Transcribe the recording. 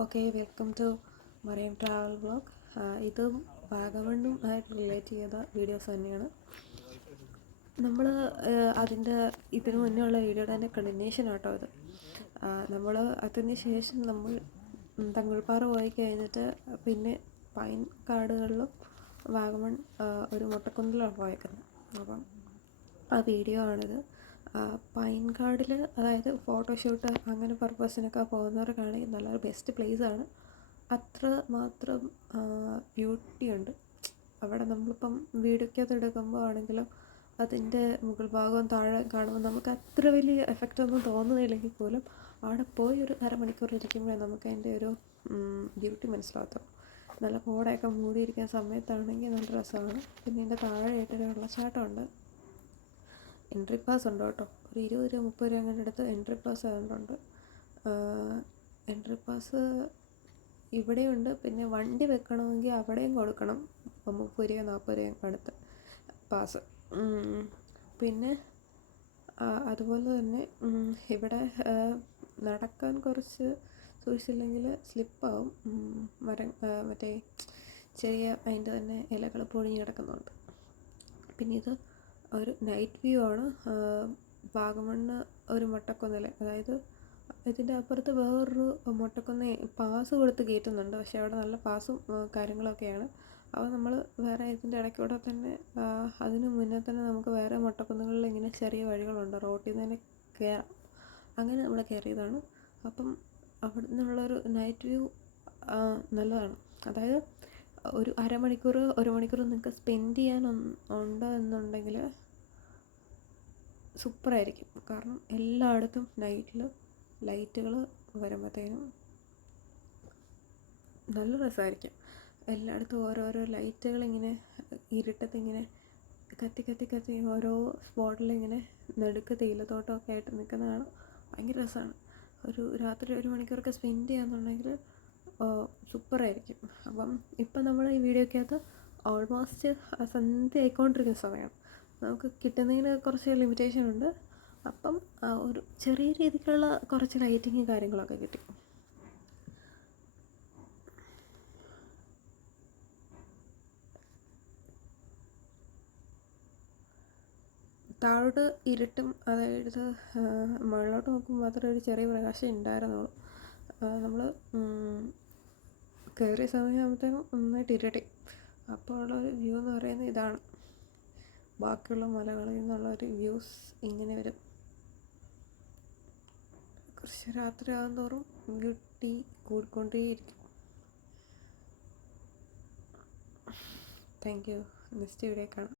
Okay, welcome to marine travel vlog. ഇത് വാഗമണ്ണും ആയിട്ട് റിലേറ്റ് ചെയ്ത വീഡിയോസ് തന്നെയാണ്. നമ്മൾ അതിൻ്റെ ഇതിനു മുന്നേ ഉള്ള വീഡിയോയുടെ തന്നെ കണ്ടിന്യൂഷൻ ആട്ടോ ഇത്. നമ്മൾ അതിന് ശേഷം നമ്മൾ തങ്ങൾപ്പാറ പോയി കഴിഞ്ഞിട്ട് പിന്നെ പൈൻ കാടുകളിലും വാഗമൺ ഒരു മൊട്ടക്കുന്നിലാണ് പോയേക്കുന്നത്. അപ്പം ആ വീഡിയോ ആണിത്. പൈൻകാടിൽ അതായത് ഫോട്ടോഷൂട്ട് അങ്ങനെ പർപ്പസിനൊക്കെ പോകുന്നവർക്കാണെങ്കിൽ നല്ലൊരു ബെസ്റ്റ് പ്ലേസാണ്. അത്ര മാത്രം ബ്യൂട്ടി ഉണ്ട് അവിടെ. നമ്മളിപ്പം വീഡിയോക്കകത്ത് എടുക്കുമ്പോൾ ആണെങ്കിലും അതിൻ്റെ മുകൾ ഭാഗവും താഴെ കാണുമ്പോൾ നമുക്ക് അത്ര വലിയ എഫക്റ്റ് ഒന്നും തോന്നുന്നില്ലെങ്കിൽ പോലും അവിടെ പോയി ഒരു അരമണിക്കൂർ ഇരിക്കുമ്പോഴേ നമുക്ക് അതിൻ്റെ ഒരു ബ്യൂട്ടി മനസ്സിലാകത്തുള്ളൂ. നല്ല കോടയൊക്കെ മൂടിയിരിക്കുന്ന സമയത്താണെങ്കിൽ നല്ല രസമാണ്. പിന്നെ ഇതിൻ്റെ താഴെയായിട്ടൊരു വെള്ളച്ചാട്ടമുണ്ട്. എൻട്രി പാസ് ഉണ്ട് കേട്ടോ. ഒരു 20 രൂപ 30 രൂപ അങ്ങനെ എടുത്ത് എൻട്രി പാസ് അതുകൊണ്ട് എൻട്രി പാസ് ഇവിടെയുണ്ട്. പിന്നെ വണ്ടി വെക്കണമെങ്കിൽ അവിടെയും കൊടുക്കണം 30 രൂപ 40 രൂപ അടുത്ത് പാസ്. പിന്നെ അതുപോലെ തന്നെ ഇവിടെ നടക്കാൻ കുറച്ച് സൂക്ഷിച്ചില്ലെങ്കിൽ സ്ലിപ്പാവും. മറ്റേ ചെറിയ അതിൻ്റെ തന്നെ ഇലകൾ പൊഴിഞ്ഞ് കിടക്കുന്നുണ്ട്. പിന്നെ ഇത് ഒരു നൈറ്റ് വ്യൂ ആണ്. വാഗമണ്ണ് ഒരു മൊട്ടക്കുന്നിൽ, അതായത് ഇതിൻ്റെ അപ്പുറത്ത് വേറൊരു മൊട്ടക്കുന്ന് പാസ് കൊടുത്ത് കയറ്റുന്നുണ്ട്. പക്ഷേ അവിടെ നല്ല പാസും കാര്യങ്ങളൊക്കെയാണ്. അപ്പോൾ നമ്മൾ വേറെ ഇതിൻ്റെ ഇടയ്ക്കൂടെ തന്നെ അതിന് മുന്നേ തന്നെ നമുക്ക് വേറെ മൊട്ടക്കുന്നുകളിൽ ഇങ്ങനെ ചെറിയ വഴികളുണ്ട്, റോട്ടിൽ നിന്ന് തന്നെ കയറാം. അങ്ങനെ നമ്മൾ കയറിയതാണ്. അപ്പം അവിടെ നിന്നുള്ളൊരു നൈറ്റ് വ്യൂ നല്ലതാണ്. അതായത് ഒരു അരമണിക്കൂർ 1 മണിക്കൂർ നിങ്ങൾക്ക് സ്പെൻഡ് ചെയ്യാൻ ഉണ്ട് എന്നുണ്ടെങ്കിൽ സൂപ്പറായിരിക്കും. കാരണം എല്ലായിടത്തും നൈറ്റിൽ ലൈറ്റുകൾ വരുമ്പോഴത്തേനും നല്ല രസമായിരിക്കും. എല്ലായിടത്തും ഓരോരോ ലൈറ്റുകളിങ്ങനെ ഇരുട്ടത്തിങ്ങനെ കത്തി കത്തി കത്തി ഓരോ സ്പോട്ടിലിങ്ങനെ നടുക്ക് തേയിലത്തോട്ടമൊക്കെ ആയിട്ട് നിൽക്കുന്നതാണ്. ഭയങ്കര രസമാണ്. ഒരു രാത്രി 1 മണിക്കൂറൊക്കെ സ്പെൻഡ് ചെയ്യാന്നുണ്ടെങ്കിൽ സൂപ്പറായിരിക്കും. അപ്പം ഇപ്പം നമ്മൾ ഈ വീഡിയോക്കകത്ത് ഓൾമോസ്റ്റ് സന്ധ്യ ആയിക്കൊണ്ടിരിക്കുന്ന സമയമാണ്. നമുക്ക് കിട്ടുന്നതിന് കുറച്ച് ലിമിറ്റേഷൻ ഉണ്ട്. അപ്പം ഒരു ചെറിയ രീതിക്കുള്ള കുറച്ച് ലൈറ്റിങ് കാര്യങ്ങളൊക്കെ കിട്ടി. താഴോട്ട് ഇരുട്ടും, അതായത് മുകളിലോട്ട് നോക്കുമ്പോൾ മാത്രമേ ഒരു ചെറിയ പ്രകാശം ഉണ്ടായിരുന്നുള്ളൂ. നമ്മൾ കയറിയ സമയമാകുമ്പോഴത്തേനും നന്നായിട്ട് ഇരുട്ടി. അപ്പോൾ ഉള്ളൊരു വ്യൂ എന്ന് പറയുന്നത് ഇതാണ്. ബാക്കിയുള്ള മലകളിൽ നിന്നുള്ളൊരു വ്യൂസ് ഇങ്ങനെ വരും. കുറച്ച് രാത്രി ആകുന്തോറും ബ്യൂട്ടി കൂടിക്കൊണ്ടേയിരിക്കും. Thank you. നെക്സ്റ്റ് വീഡിയോ കാണാം.